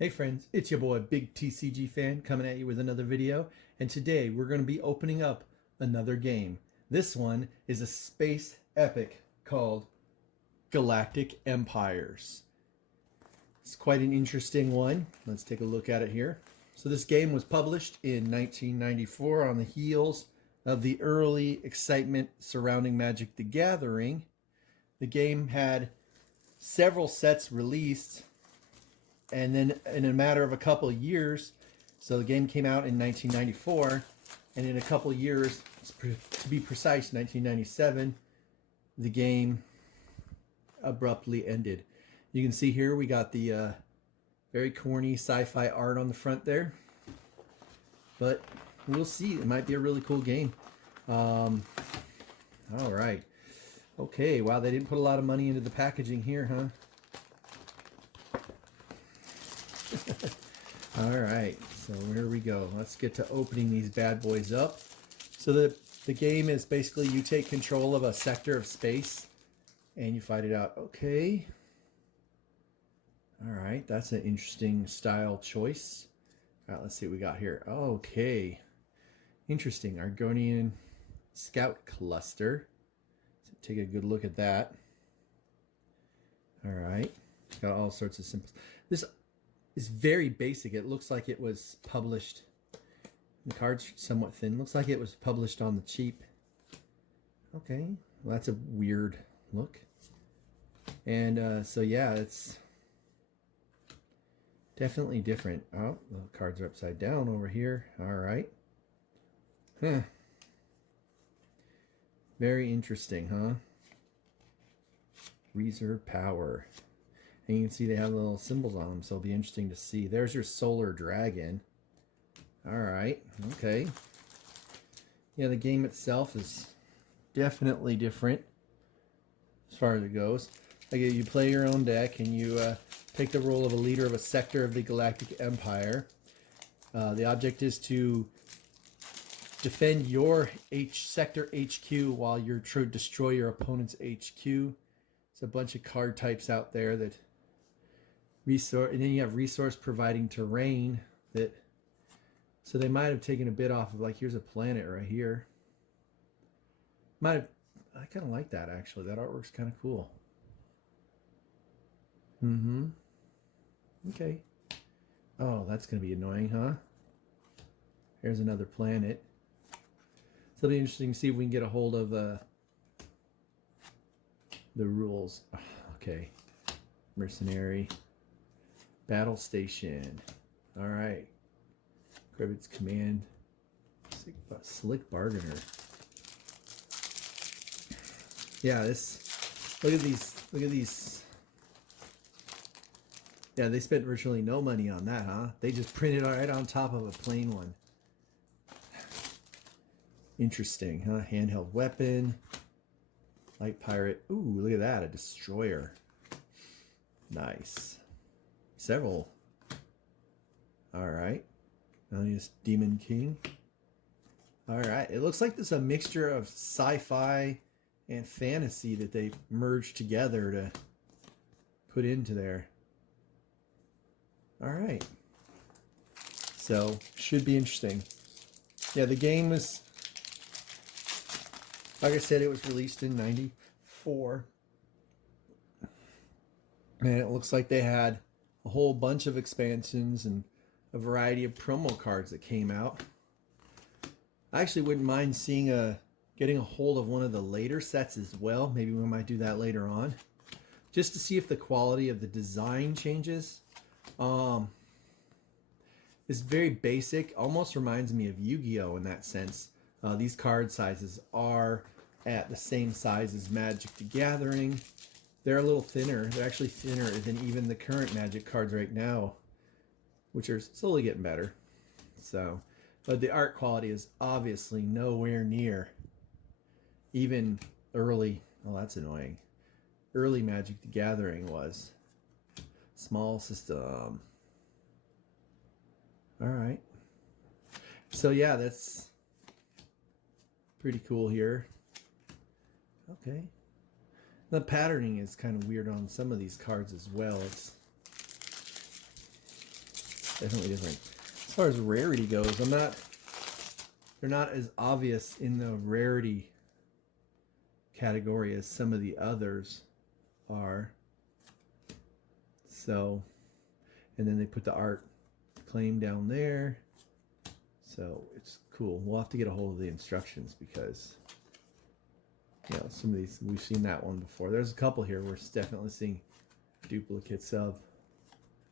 Hey friends, it's your boy BigTCGFan coming at you with another video, and today we're going to be opening up another game. This one is a space epic called Galactic Empires. It's quite an interesting one. Let's take a look at it here. So this game was published in 1994 on the heels of the early excitement surrounding Magic the Gathering. The game had several sets released, and then in a matter of a couple of years, so the game came out in 1994, and in a couple of years, to be precise, 1997, the game abruptly ended. You can see here we got the very corny sci-fi art on the front there, but we'll see. It might be a really cool game. All right. Okay, wow, they didn't put a lot of money into the packaging here, huh? All right, so here we go. Let's get to opening these bad boys up. So the game is basically you take control of a sector of space and you fight it out. Okay. All right, that's an interesting style choice. All right, let's see what we got here. Okay. Interesting. Argonian Scout Cluster. So take a good look at that. All right. It's got all sorts of symbols. This is very basic. It looks like it was published. The card's somewhat thin. Looks like it was published on the cheap. Okay. Well, that's a weird look. And so, yeah, it's definitely different. Oh, the cards are upside down over here. All right. Huh. Very interesting, huh? Reserve power. And you can see they have little symbols on them, so it'll be interesting to see. There's your solar dragon. All right, okay. Yeah, the game itself is definitely different as far as it goes. Like you play your own deck and you take the role of a leader of a sector of the Galactic Empire. The object is to defend your sector HQ while you're trying to destroy your opponent's HQ. There's a bunch of card types out there that resource, and then you have resource providing terrain that, so they might have taken a bit off of, like, here's a planet right here. Might have, I kind of like that actually. That artwork's kind of cool. Okay. Oh, that's going to be annoying, huh? Here's another planet. So it'll be interesting to see if we can get a hold of the rules. Okay. Mercenary. Battle station. All right. Krivit's command. Slick bargainer. Yeah, this. Look at these. Look at these. Yeah, they spent virtually no money on that, huh? They just printed right on top of a plain one. Interesting, huh? Handheld weapon. Light pirate. Ooh, look at that. A destroyer. Nice. Several. All right. Alias Demon King. All right. It looks like there's a mixture of sci-fi and fantasy that they merged together to put into there. All right. So, should be interesting. Yeah, the game was, like I said, it was released in 94. And it looks like they had a whole bunch of expansions and a variety of promo cards that came out. I actually wouldn't mind seeing getting a hold of one of the later sets as well. Maybe we might do that later on, just to see if the quality of the design changes. It's very basic. Almost reminds me of Yu-Gi-Oh! In that sense. These card sizes are at the same size as Magic the Gathering. They're a little thinner. They're actually thinner than even the current Magic cards right now, which are slowly getting better. So, but the art quality is obviously nowhere near even early. Oh, that's annoying. Early Magic the Gathering was. Small system. All right. So yeah, that's pretty cool here. Okay. The patterning is kind of weird on some of these cards as well. It's Definitely different. As far as rarity goes, they're not as obvious in the rarity category as some of the others are. So, and then they put the art claim down there. So it's cool. We'll have to get a hold of the instructions because, you know, some of these, we've seen that one before. There's a couple here we're definitely seeing duplicates of.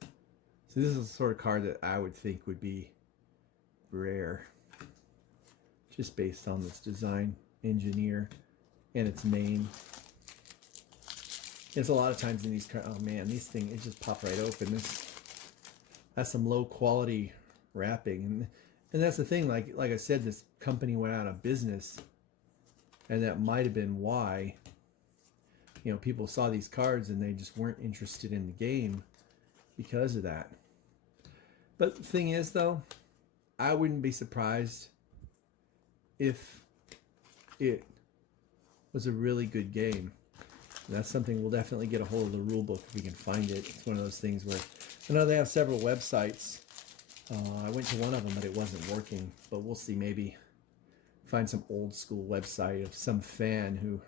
So this is the sort of card that I would think would be rare, just based on this design engineer and its name. It's a lot of times in these cards, oh man, these things, it just pop right open. This has some low quality wrapping, and that's the thing. Like I said, this company went out of business, and that might have been why. You know, people saw these cards and they just weren't interested in the game because of that. But the thing is, though, I wouldn't be surprised if it was a really good game. And that's something we'll definitely get a hold of the rule book if we can find it. It's one of those things where I know they have several websites. I went to one of them, but it wasn't working. But we'll see, maybe find some old school website of some fan who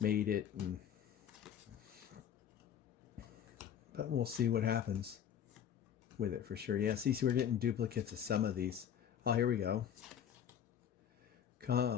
made it, but we'll see what happens with it for sure. Yeah, see, we're getting duplicates of some of these. Oh, here we go.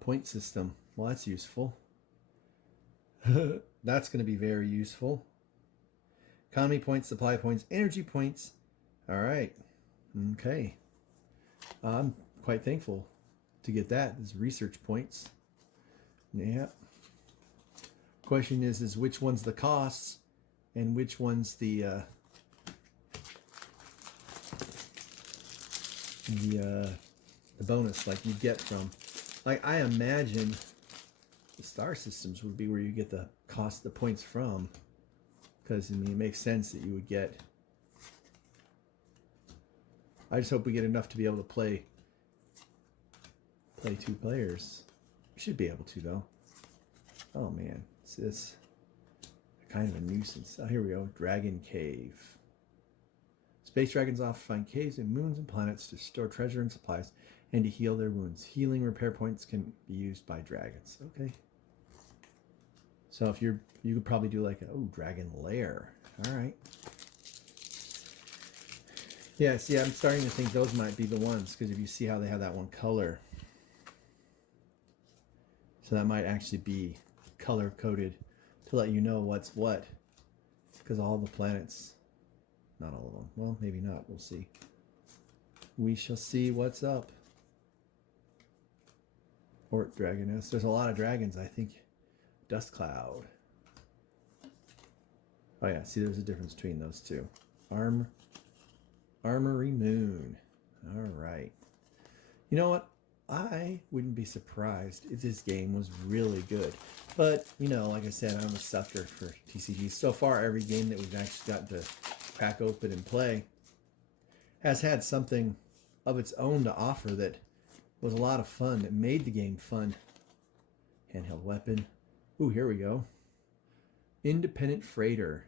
Point system. Well, that's useful. That's going to be very useful. Economy points, supply points, energy points. All right. Okay. I'm quite thankful to get that. There's research points. Yeah. Question is which one's the costs and which one's the bonus, like you get from, like I imagine the star systems would be where you get the cost, the points from, because I mean it makes sense that you would get. I just hope we get enough to be able to play two players. We should be able to though. Oh man, it's this kind of a nuisance. Oh, here we go. Dragon Cave. Space dragons often find caves and moons and planets to store treasure and supplies and to heal their wounds. Healing repair points can be used by dragons. Okay. So if you could probably do like a dragon lair. All right. Yeah, see, I'm starting to think those might be the ones because if you see how they have that one color. So that might actually be color coded to let you know what's what, because all the planets, not all of them, well maybe not, we'll see. We shall see what's up. Or Dragoness, there's a lot of dragons, I think. Dust Cloud. Oh yeah, see there's a difference between those two. Armory Moon. All right. You know what? I wouldn't be surprised if this game was really good. But, you know, like I said, I'm a sucker for TCG. So far, every game that we've actually got to crack open and play has had something of its own to offer that was a lot of fun, that made the game fun. Handheld weapon. Ooh, here we go. Independent Freighter.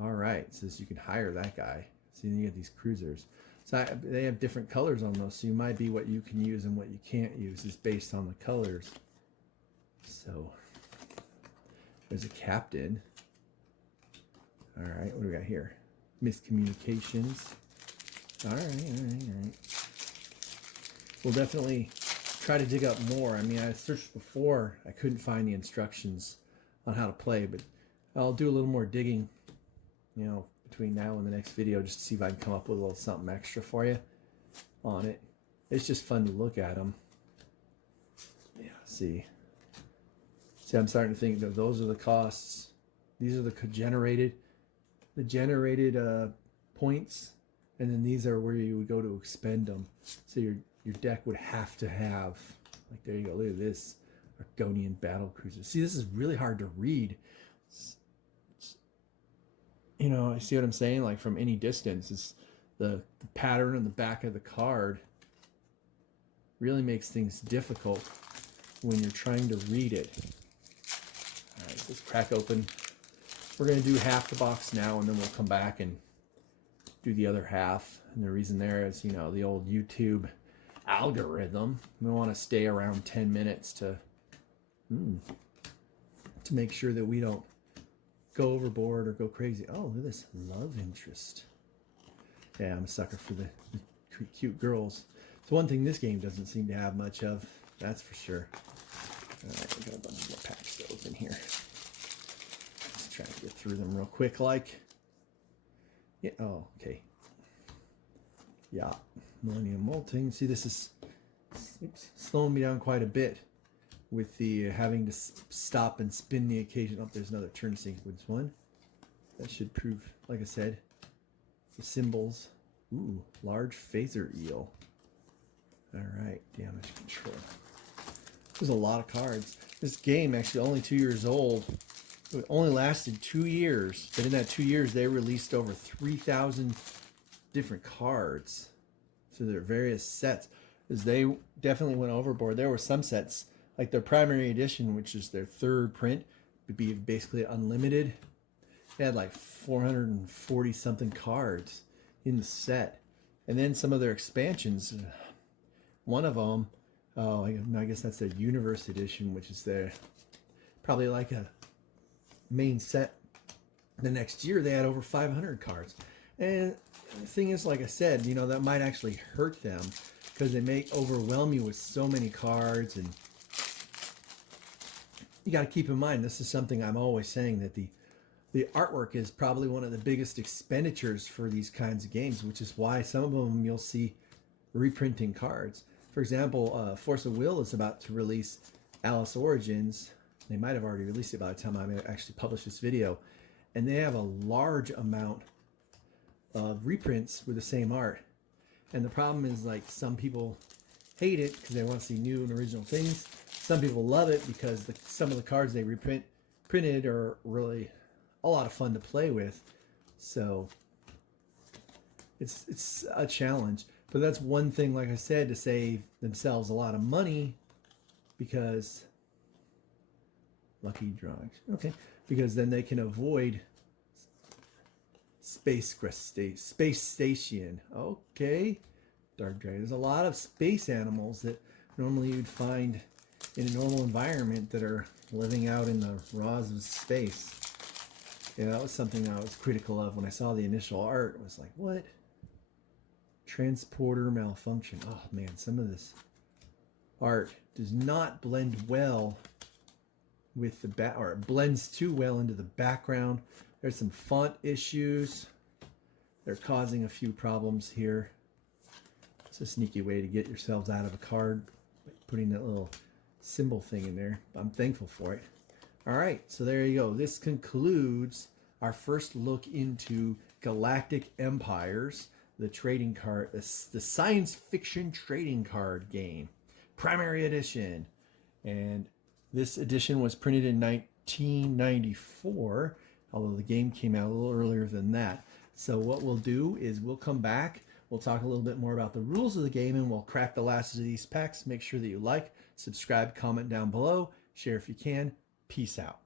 All right, so you can hire that guy. So you get these cruisers. So they have different colors on those, so you might be what you can use and what you can't use is based on the colors. So there's a captain. All right, what do we got here? Miscommunications. All right. We'll definitely try to dig up more. I mean, I searched before. I couldn't find the instructions on how to play, but I'll do a little more digging, you know, between now and the next video just to see if I can come up with a little something extra for you on it. It's just fun to look at them. Yeah, see, I'm starting to think that those are the costs. These are the generated points, and then these are where you would go to expend them. So your deck would have to have, like, there you go, look at this Argonian battle cruiser. See, this is really hard to read. You know, I see what I'm saying? Like from any distance, it's the pattern on the back of the card really makes things difficult when you're trying to read it. All right, let's crack open. We're going to do half the box now, and then we'll come back and do the other half. And the reason there is, you know, the old YouTube algorithm. We want to stay around 10 minutes to make sure that we don't go overboard or go crazy. Oh, look at this love interest. Yeah, I'm a sucker for the cute girls. It's one thing this game doesn't seem to have much of, that's for sure. All right, we got a bunch more packs to open here. Let's try to get through them real quick, like. Yeah. Oh, okay. Yeah. Millennium Molting. See, this is slowing me down quite a bit with the having to stop and spin the occasion. Oh, there's another turn sequence one. That should prove, like I said, the symbols. Ooh, large phaser eel. All right, damage control. There's a lot of cards. This game actually only 2 years old. It only lasted 2 years, but in that 2 years they released over 3,000 different cards. So there are various sets, because they definitely went overboard. There were some sets, like their primary edition, which is their third print, would be basically unlimited. They had like 440 something cards in the set. And then some of their expansions, one of them, oh, I guess that's their Universe edition, which is their probably like a main set. The next year they had over 500 cards. And the thing is, like I said, you know, that might actually hurt them because they may overwhelm you with so many cards. And you got to keep in mind, this is something I'm always saying, that the artwork is probably one of the biggest expenditures for these kinds of games, which is why some of them you'll see reprinting cards. For example, Force of Will is about to release Alice Origins. They might have already released it by the time I actually publish this video. And they have a large amount of reprints with the same art. And the problem is, like, some people hate it because they want to see new and original things. Some people love it because some of the cards they printed are really a lot of fun to play with. So it's a challenge. But that's one thing, like I said, to save themselves a lot of money, because lucky drawings. Okay, because then they can avoid space station. Okay, Dark Dragon. There's a lot of space animals that normally you'd find in a normal environment that are living out in the raws of space. Yeah, that was something I was critical of when I saw the initial art. It was like, what? Transporter malfunction. Oh man, some of this art does not blend well with the or it blends too well into the background. There's some font issues. They're causing a few problems here. It's a sneaky way to get yourselves out of a card, putting that little symbol thing in there. I'm thankful for it. All right, so there you go. This concludes our first look into Galactic Empires, the trading card, the science fiction trading card game, primary edition. And this edition was printed in 1994, although the game came out a little earlier than that. So what we'll do is we'll come back, we'll talk a little bit more about the rules of the game, and we'll crack the last of these packs. Make sure that you like, subscribe, comment down below, share if you can. Peace out.